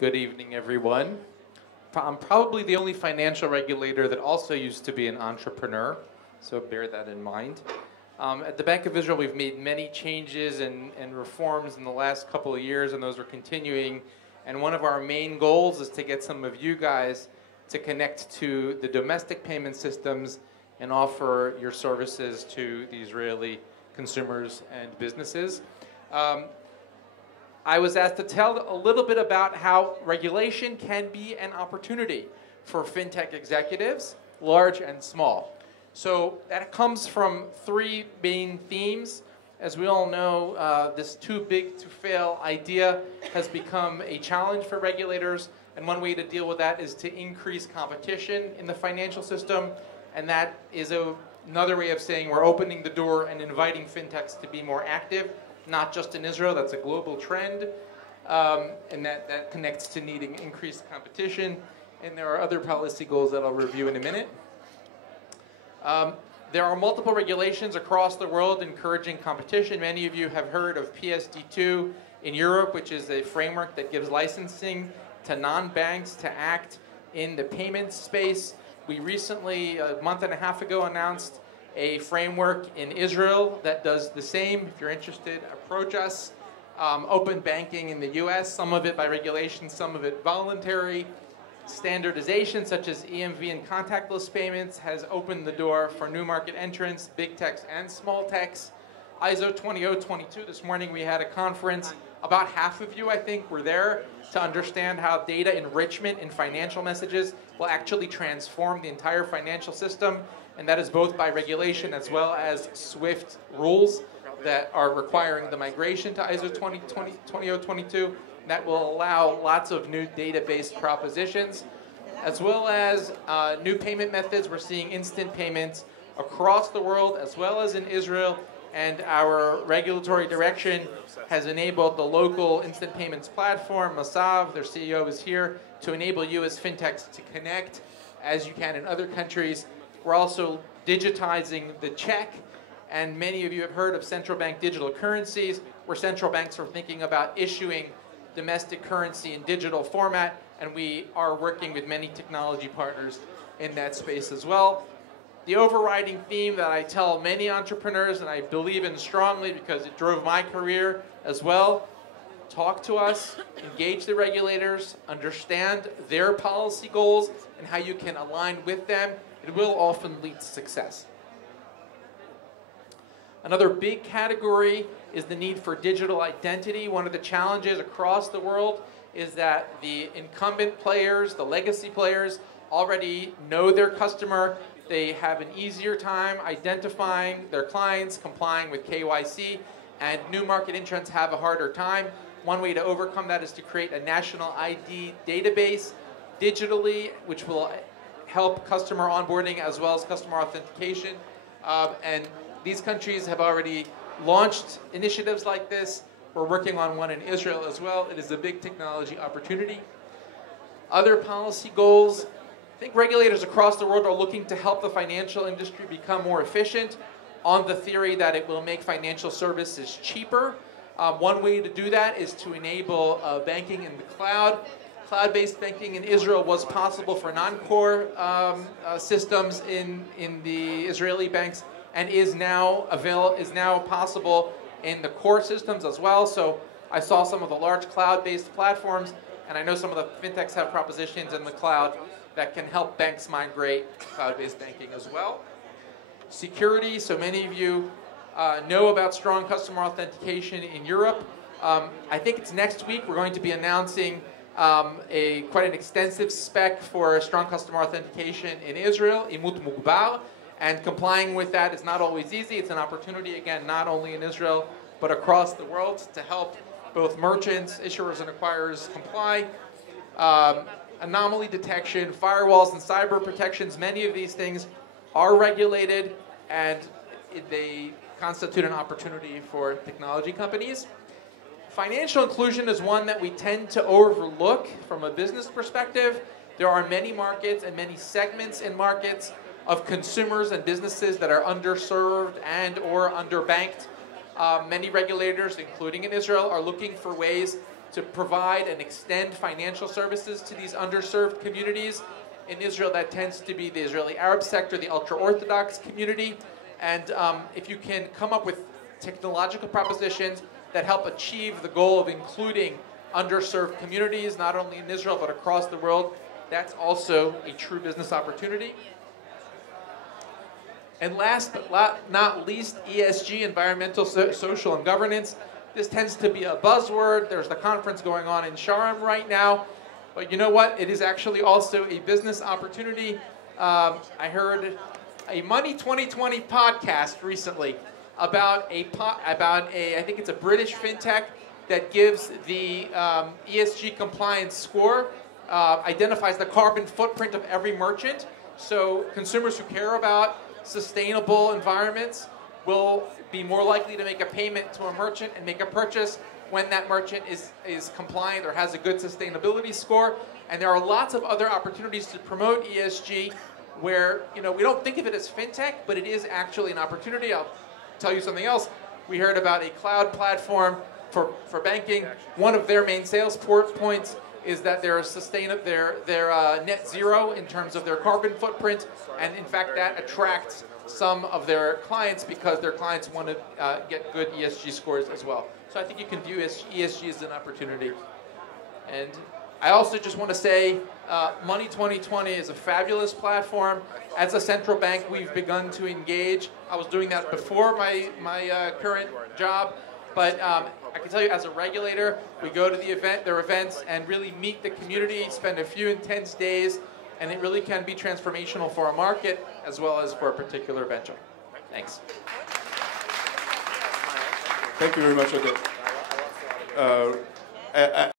Good evening, everyone. I'm probably the only financial regulator that also used to be an entrepreneur, so bear that in mind. At the Bank of Israel, we've made many changes and reforms in the last couple of years, and those are continuing. And one of our main goals is to get some of you guys to connect to the domestic payment systems and offer your services to the Israeli consumers and businesses. I was asked to tell a little bit about how regulation can be an opportunity for fintech executives, large and small. So that comes from three main themes. As we all know, this too big to fail idea has become a challenge for regulators, and one way to deal with that is to increase competition in the financial system, and that is another way of saying we're opening the door and inviting fintechs to be more active. Not just in Israel, that's a global trend, and that connects to needing increased competition. And there are other policy goals that I'll review in a minute. There are multiple regulations across the world encouraging competition. Many of you have heard of PSD2 in Europe, which is a framework that gives licensing to non-banks to act in the payments space. We recently, a month and a half ago, announced a framework in Israel that does the same. If you're interested, approach us. Open banking in the US, some of it by regulation, some of it voluntary. Standardization such as EMV and contactless payments has opened the door for new market entrants, big techs and small techs. ISO 20022, this morning we had a conference. About half of you, I think, were there to understand how data enrichment in financial messages will actually transform the entire financial system. And that is both by regulation as well as SWIFT rules that are requiring the migration to ISO 20022. That will allow lots of new database propositions, as well as new payment methods. We're seeing instant payments across the world, as well as in Israel. And our regulatory direction has enabled the local instant payments platform, Masav, their CEO is here, to enable you as fintechs to connect as you can in other countries. We're also digitizing the check, and many of you have heard of central bank digital currencies, where central banks are thinking about issuing domestic currency in digital format, and we are working with many technology partners in that space as well. The overriding theme that I tell many entrepreneurs, and I believe in strongly because it drove my career as well, talk to us, engage the regulators, understand their policy goals and how you can align with them. It will often lead to success. Another big category is the need for digital identity. One of the challenges across the world is that the incumbent players, the legacy players, already know their customer. They have an easier time identifying their clients, complying with KYC, and new market entrants have a harder time. One way to overcome that is to create a national ID database digitally, which will help customer onboarding as well as customer authentication. And these countries have already launched initiatives like this. We're working on one in Israel as well. It is a big technology opportunity. Other policy goals. I think regulators across the world are looking to help the financial industry become more efficient on the theory that it will make financial services cheaper. One way to do that is to enable banking in the cloud. Cloud-based banking in Israel was possible for non-core systems in the Israeli banks, and is now possible in the core systems as well. So I saw some of the large cloud-based platforms, and I know some of the fintechs have propositions in the cloud that can help banks migrate cloud-based banking as well. Security, so many of you know about strong customer authentication in Europe. I think it's next week we're going to be announcing quite an extensive spec for strong customer authentication in Israel, Imut Mugbar, and complying with that is not always easy. It's an opportunity, again, not only in Israel, but across the world to help both merchants, issuers, and acquirers comply. Anomaly detection, firewalls, and cyber protections, many of these things are regulated, and they constitute an opportunity for technology companies. Financial inclusion is one that we tend to overlook from a business perspective. There are many markets and many segments in markets of consumers and businesses that are underserved and or underbanked. Many regulators, including in Israel, are looking for ways to provide and extend financial services to these underserved communities. In Israel, that tends to be the Israeli Arab sector, the ultra-Orthodox community. And if you can come up with technological propositions that help achieve the goal of including underserved communities, not only in Israel but across the world, that's also a true business opportunity. And last but not least, ESG, environmental, social, and governance. This tends to be a buzzword. There's the conference going on in Sharm right now. But you know what? It is actually also a business opportunity. I heard a Money2020 podcast recently about I think it's a British fintech that gives the ESG compliance score, identifies the carbon footprint of every merchant. So consumers who care about sustainable environments will be more likely to make a payment to a merchant and make a purchase when that merchant is compliant or has a good sustainability score. And there are lots of other opportunities to promote ESG where, you know, we don't think of it as fintech, but it is actually an opportunity. I'll tell you something else. We heard about a cloud platform for banking. One of their main sales points is that they're net zero in terms of their carbon footprint, and in fact that attracts some of their clients because their clients want to get good ESG scores as well. So I think you can view ESG as an opportunity. And I also just want to say Money2020 is a fabulous platform. As a central bank, we've begun to engage. I was doing that before my current job, but I can tell you as a regulator, we go to their events and really meet the community, spend a few intense days, and it really can be transformational for a market as well as for a particular venture. Thanks. Thank you very much, Oded.